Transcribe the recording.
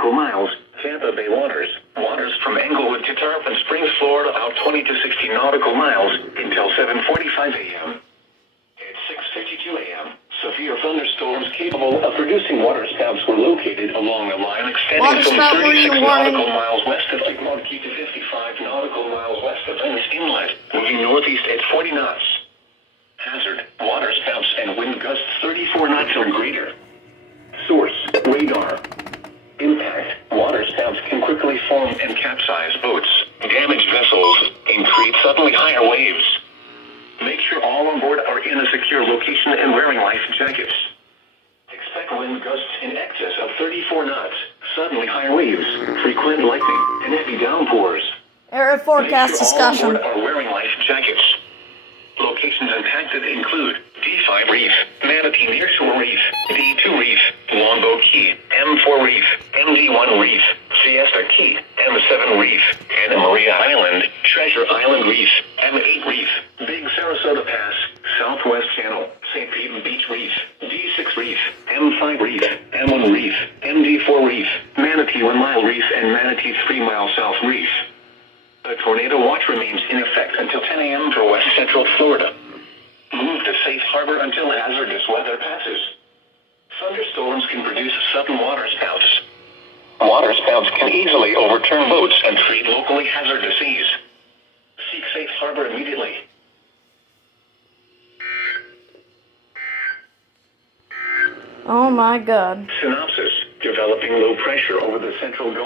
nautical miles. Tampa Bay waters. Waters from Englewood to Tarpon Springs, Florida, out 20 to 60 nautical miles until 7:45 a.m. At 6:52 a.m., severe thunderstorms capable of producing waterspouts were located along a line extending from 36 nautical miles west of Lake Marquis to 55 nautical miles west of Ennis Inlet, moving northeast at 40 knots. Hazard: waterspouts and wind gusts 34 knots or greater. Source: radar. Impact: waterspouts can quickly form and capsize boats, damage vessels, and create suddenly higher waves. Make sure all on board are in a secure location and wearing life jackets. Expect wind gusts in excess of 34 knots, suddenly higher waves, frequent lightning, and heavy downpours. Area forecast discussion. Make sure all on board are wearing life jackets. Locations impacted include D5 Reef, Manatee Nearshore Reef, D2 Reef, Longboat Key, M4 Reef, MD1 Reef, Siesta Key, M7 Reef, Anna Maria Island, Treasure Island Reef, M8 Reef, Big Sarasota Pass, Southwest Channel, St. Pete Beach Reef, D6 Reef, M5 Reef, M1 Reef, MD4 Reef, Manatee 1 Mile Reef, and Manatee 3 Mile South Reef. A tornado watch remains in effect until 10 a.m. for west central Florida. Move to safe harbor until hazardous weather passes. Thunderstorms can produce sudden waterspouts. Waterspouts can easily overturn boats and create locally hazardous seas. Seek safe harbor immediately. Oh my God. Synopsis: developing low pressure over the central Gulf.